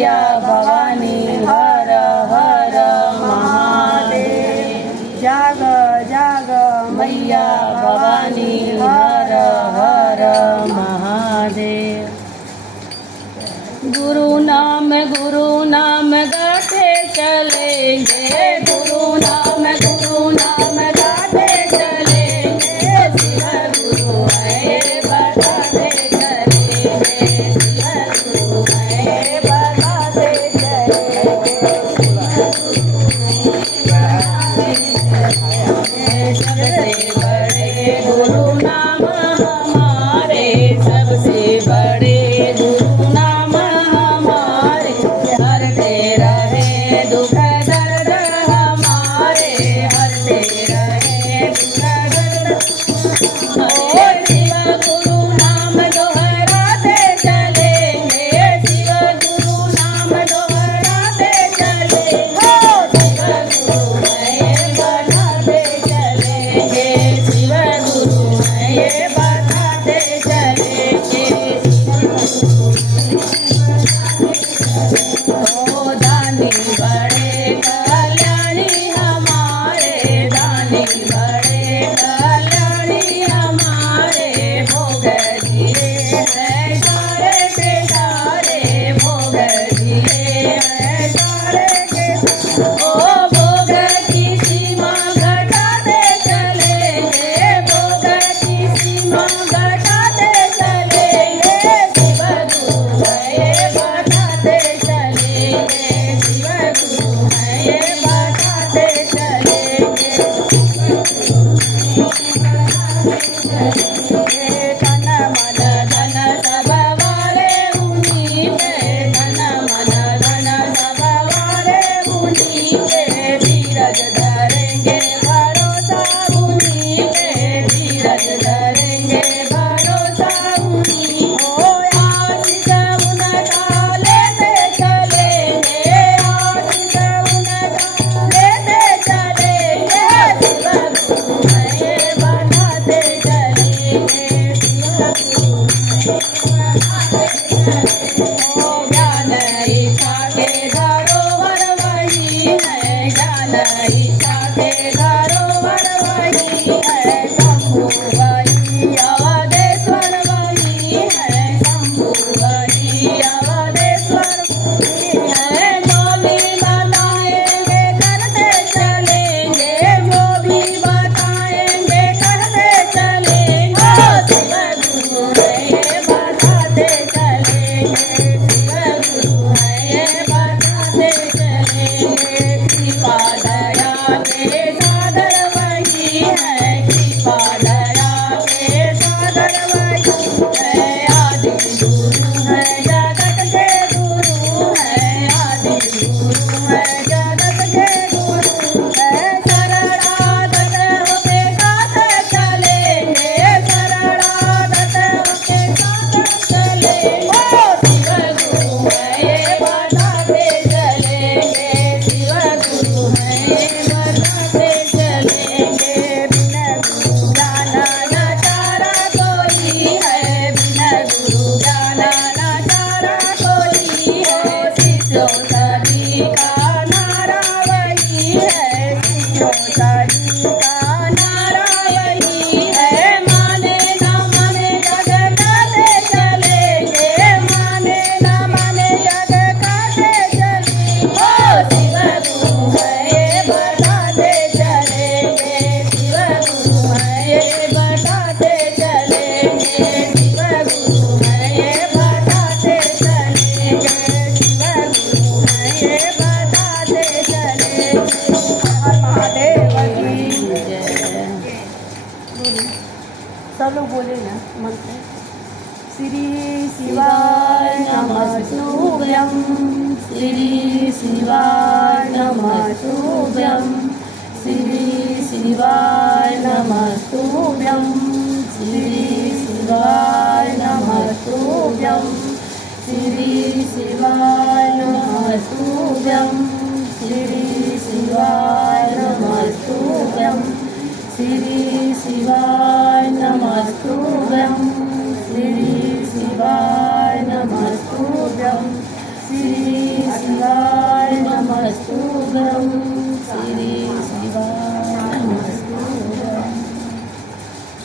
मैया भवानी हर हर महादेव। जाग जाग मैया भवानी हर हर महादेव। गुरु नाम गाते चलेंगे, गुरु नाम गाते चलेंगे। शिव गुरु है बताते चलेंगे, शिव गुरु है बताते चलेंगे। सबसे बड़े गुरु नाम हमारे, सबसे बड़े गुरु नाम हमारे। हरते रहे दुख दर्द हमारे, हरते रहे दुख दर्द। ओ शिव गुरु नाम दोहराते चलेंगे, शिव गुरु नाम दोहराते चलेंगे। शिव गुरु है बताते चलेंगे, शिव गुरु है बताते चलेंगे। ओ दानी बड़े कल्याणी हमारे, दानी बड़े कल्याणी हमारे। भोग दिए हैं सारे के सारे, भोग दिए हैं सारे के। ओ भोग की सीमा घटाते चलेंगे, भोग की सीमा घटाते चलेंगे। शिव गुरु है बताते चलेंगे, शिव गुरु है बताते चलेंगे। तन मन धन सब वाले मुनि पे, तन मन धन सब वाले मुनि पे। धीरज धरेंगे भरोसा मुनि पे, धीरज धरेंगे भरोसा मुनि। ओ आशीष उनका लेते चलेंगे, आशीष उनका लेते चलेंगे। शिव गुरु है बताते चलेंगे, शिव गुरु है बताते चलेंगे। ओ ज्ञान इच्छा के धरोहर वही है, ज्ञान इच्छा के धरोहर वही है। शंभु वही अवधेश्वर वही है, शंभु वही अवधेश्वर वही है। जो भी बताएंगे करते चलेंगे, जो भी बताएंगे करते चलेंगे। शिव गुरु है बताते चलेंगे, शिव गुरु है बताते चलेंगे। कृपा दया के सागर वही है, कृपा दया के सागर वही है। आदि गुरु है जगत के गुरु है, आदि गुरु है जगत के गुरु है। शरणागत होके साथ चलेंगे, शरणागत होके साथ चलेंगे। शिव गुरु है बताते चलेंगे, शिव गुरु है बताते चलेंगे। बिन गुरु जाना न चारा कोई है, बिन गुरु जाना न चारा कोई है। शिष्यों सभी का नारा वही है, शिष्यों सभी का नारा वही है। माने न माने जग काटे चलेंगे, माने न माने जग काटे चलेंगे। ओ शिव गुरु है बताते चलेंगे, शिव गुरु है बताते चलेंगे, शिव गुरु है बताते चलेंगे, शिव गुरु है बताते चलेंगे। हर महादेव की जय। सब लोग बोले ना मंत्र। श्री शिवाय नमस्तुभ्यं, श्री शिवाय नमस्तुभ्यं, श्री शिवाय नमस्तुभ्यं, श्री शिवाय नमस्तुभ्यं, श्री शिवाय नमस्तुभ्यं, श्री शिवाय नमस्तुभ्यं, श्री शिवाय नमस्तुभ्यं, श्री शिवाय नमस्तुभ्यं, श्री नमस्तुभ्यं श्री शिवाय नमस्तुभ्यं।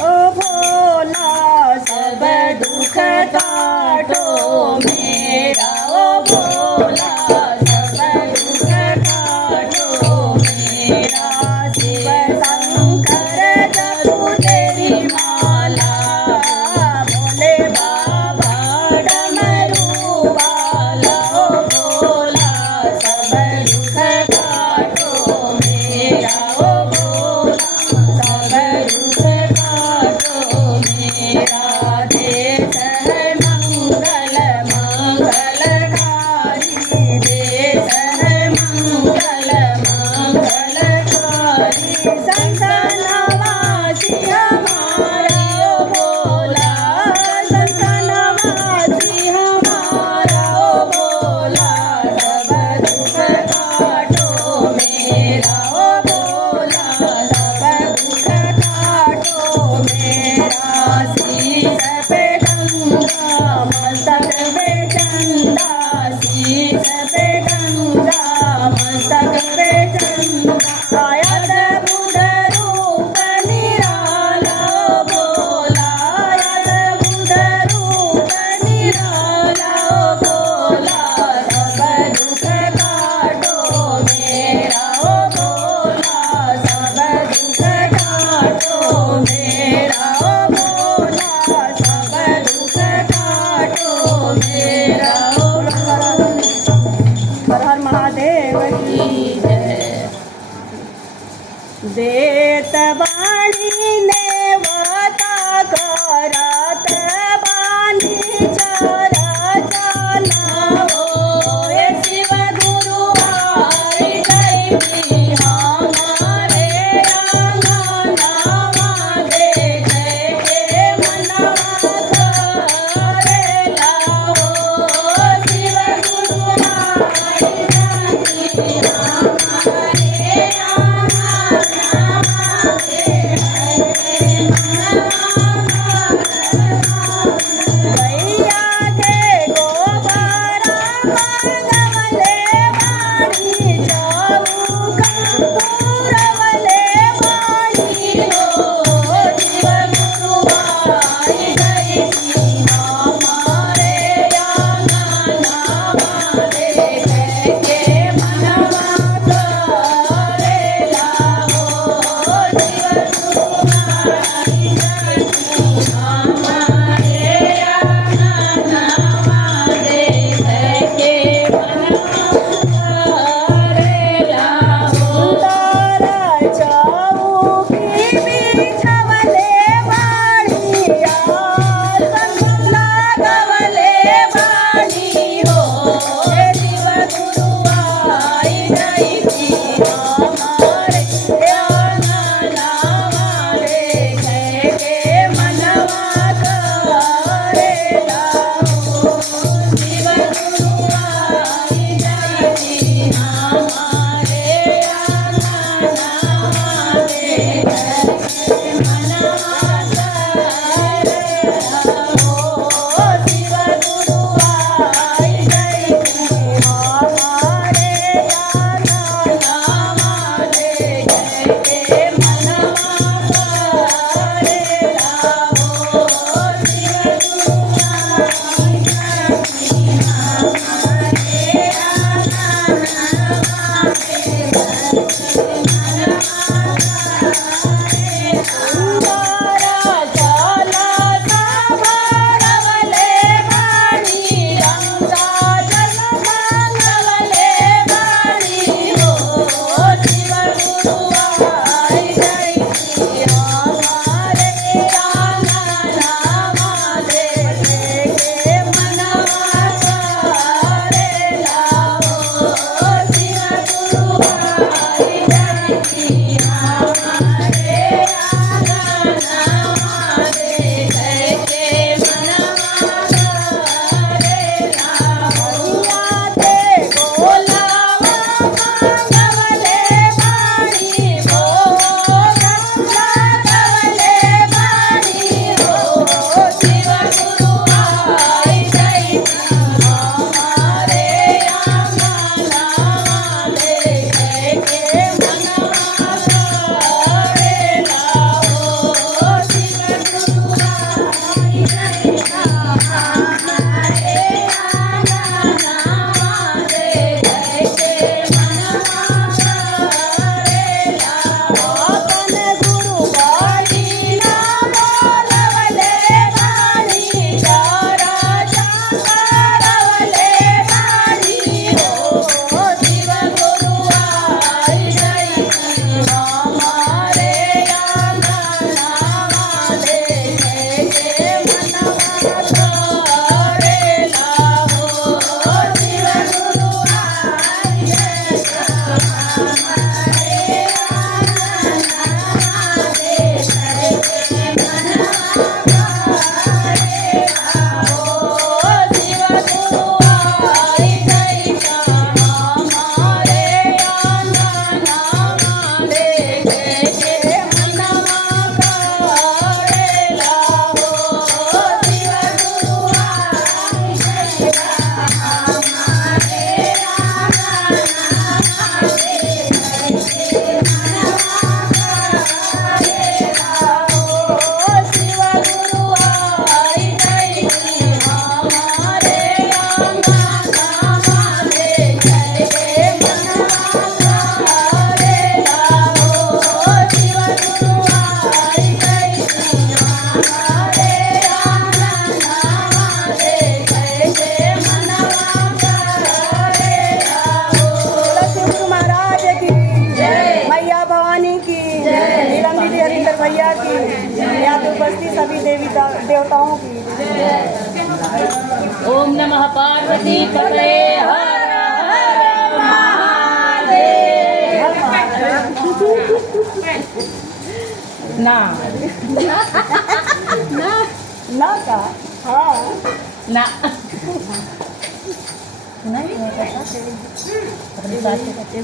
ओ भोला सब दुख काटो मेरा, ओ भोला सब दुख काटो मेरा। शिव शंकर जपू तेरी माला, भोले बाबा डमरू वाला। ओ भोला सब दुख काटो मेरा, ओ भोला सब दुख काटो मेरा। देश है मैया की, यहाँ पे उपस्थित सभी देवी देवताओं की। ओम नमः पार्वती पते हर हर महादेव। ना ना का हाँ ना नहीं अपने साथ के बच्चे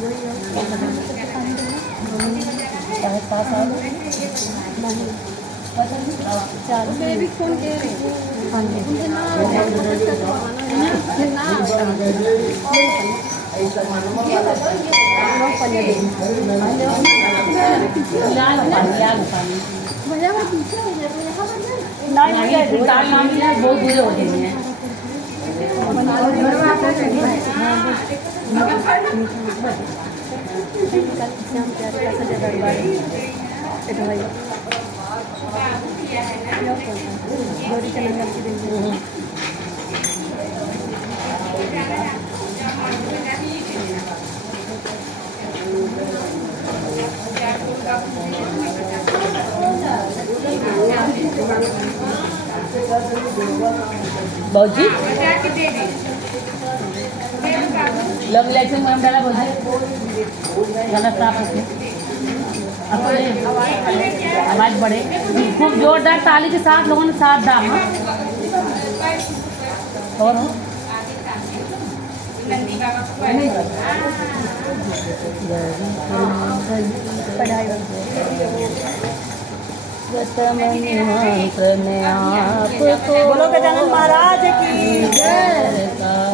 मैं भी फोन दे रही बहुत बुरे हो गए हैं। बाबूजी लव लाइसेंस मैम डाला बोलिए गाना साफ होके आवाज बढ़े खूब जोरदार ताली के साथ लोगों ने साथ दाम और बोलो गजानन महाराज की जय।